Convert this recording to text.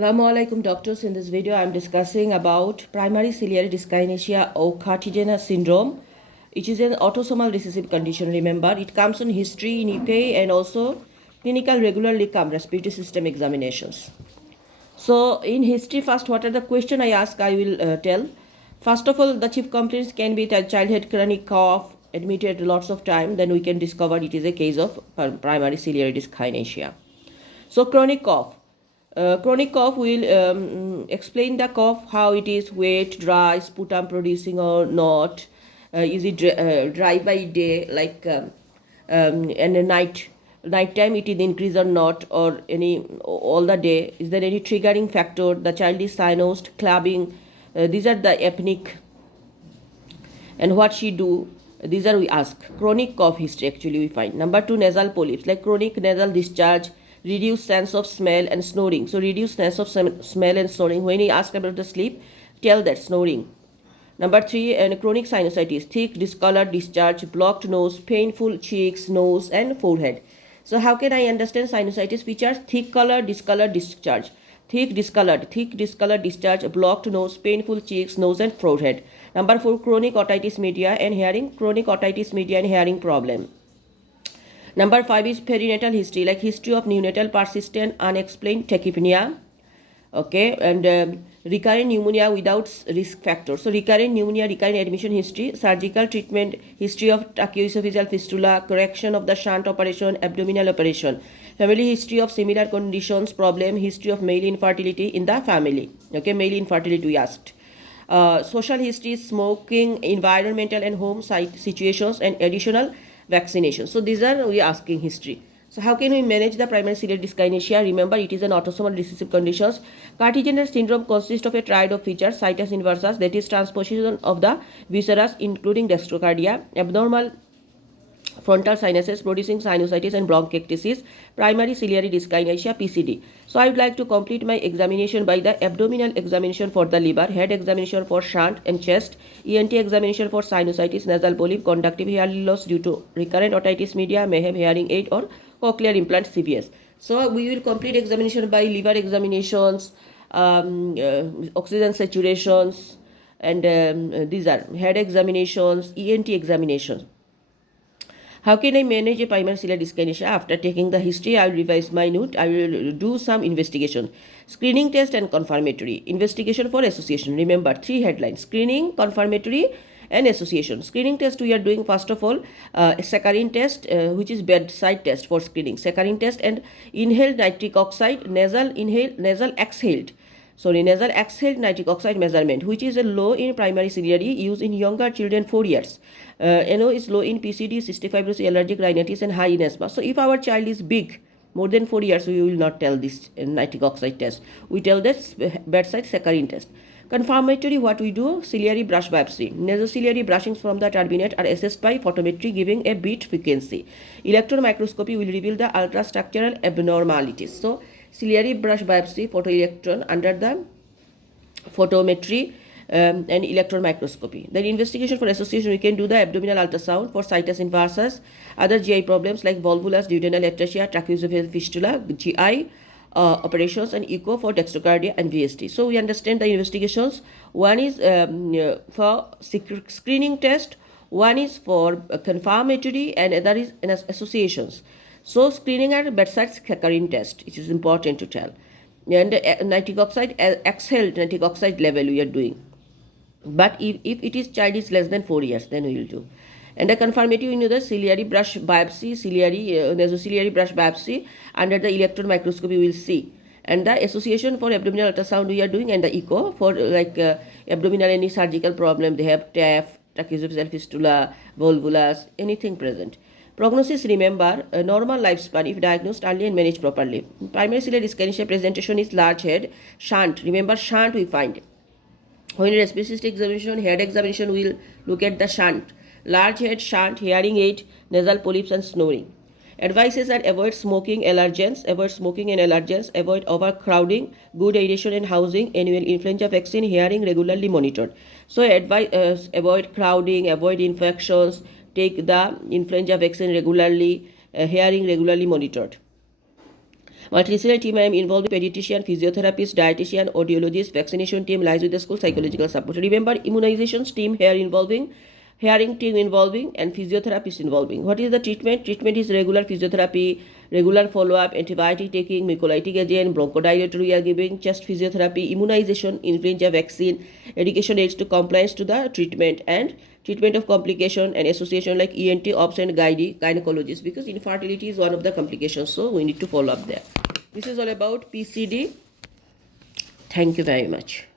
Assalamualaikum doctors. In this video I am discussing about primary ciliary dyskinesia or Cartagena syndrome, which is an autosomal recessive condition. Remember, it comes in history in UK and also clinical regularly come respiratory system examinations. So in history, first what are the question I ask I will tell. First of all, the chief complaints can be that child had chronic cough, admitted lots of time, then we can discover it is a case of primary ciliary dyskinesia. So chronic cough. Chronic cough will explain the cough, how it is, wet, dry, sputum producing or not. Is it dry by day, like and a night time it is increase or not, or any all the day? Is there any triggering factor? The child is cynosed, clubbing. These are the apneic. And what she do? These are we ask. Chronic cough history actually we find. Number 2, nasal polyps, like chronic nasal discharge, reduced sense of smell and snoring. So reduced sense of smell and snoring. When you ask about the sleep, tell that snoring. Number 3, and chronic sinusitis, thick discolored discharge, blocked nose, painful cheeks, nose and forehead. So how can I understand sinusitis features? Thick color, discolored discharge. Thick discolored discharge, blocked nose, painful cheeks, nose and forehead. Number 4, chronic otitis media and hearing, chronic otitis media and hearing problem. Number 5 is perinatal history, like history of neonatal persistent unexplained tachypnea. Okay, and recurrent pneumonia without risk factor. So recurrent pneumonia, recurrent admission history, surgical treatment, history of tracheoesophageal fistula, correction of the shunt operation, abdominal operation, family history of similar conditions, problem, history of male infertility in the family. Okay, male infertility we asked. Social history, smoking, environmental and home site situations, and additional vaccination. So these are we asking history. So how can we manage the primary ciliary dyskinesia? Remember, it is an autosomal recessive condition. Cartagena syndrome consists of a triad of features: situs inversus, that is transposition of the viscera including dextrocardia, abnormal frontal sinuses producing sinusitis and bronchiectasis, primary ciliary dyskinesia PCD. So I would like to complete my examination by the abdominal examination for the liver, head examination for shunt and chest, ENT examination for sinusitis, nasal polyp, conductive hearing loss due to recurrent otitis media, may have hearing aid or cochlear implant CVS. So we will complete examination by liver examinations, oxygen saturations, and these are head examinations, ENT examinations. How can I manage a primary ciliary dyskinesia? After taking the history, I will revise my note. I will do some investigation. Screening test and confirmatory. Investigation for association. Remember, 3 headlines: screening, confirmatory, and association. Screening test we are doing first of all a saccharine test, which is bedside test for screening. Saccharine test and inhaled nitric oxide, nasal exhaled nitric oxide measurement, which is a low in primary ciliary, used in younger children 4 years. NO is low in PCD, cystic fibrosis, allergic rhinitis, and high in asthma. So if our child is big, more than 4 years, we will not tell this nitric oxide test. We tell this bedside saccharine test. Confirmatory, what we do? Ciliary brush biopsy. Nasociliary brushings from the turbinate are assessed by photometry giving a beat frequency. Electron microscopy will reveal the ultrastructural abnormalities. So ciliary brush biopsy, photoelectron under the photometry and electron microscopy. Then investigation for association, we can do the abdominal ultrasound for situs inversus, other GI problems like volvulus, duodenal atresia, tracheoesophageal fistula, GI operations, and echo for dextrocardia and VST. So we understand the investigations. One is for screening test, one is for confirmatory, and other is associations. So screening at bedside saccharine test, which is important to tell. And nitric oxide, exhaled nitric oxide level we are doing. But if it is child is less than 4 years, then we will do. And the confirmative, the ciliary brush biopsy, nasociliary brush biopsy under the electron microscopy we will see. And the association for abdominal ultrasound we are doing, and the echo for abdominal any surgical problem, they have TAF, tracheoesophageal fistula, volvulus, anything present. Prognosis, remember, a normal lifespan if diagnosed early and managed properly. Primary ciliary dyskinesia presentation is large head, shunt. Remember, shunt we find. When respiratory examination, head examination, we will look at the shunt. Large head, shunt, hearing aid, nasal polyps, and snoring. Advices are avoid smoking and allergens, avoid overcrowding, good aeration and housing, annual influenza vaccine, hearing regularly monitored. So avoid crowding, avoid infections, take the influenza vaccine regularly, hearing regularly monitored. Multidisciplinary team I am involved with pediatrician, physiotherapist, dietitian, audiologist, vaccination team lies with the school, psychological support. Remember, immunizations team here involving, hearing team involving, and physiotherapist involving. What is the treatment? Treatment is regular physiotherapy, regular follow-up, antibiotic taking, mucolytic agent, bronchodilator we are giving, chest physiotherapy, immunization, influenza vaccine, education aids to compliance to the treatment, and treatment of complication and association like ENT, OBS and gynecologist, because infertility is one of the complications, so we need to follow up there. This is all about PCD. Thank you very much.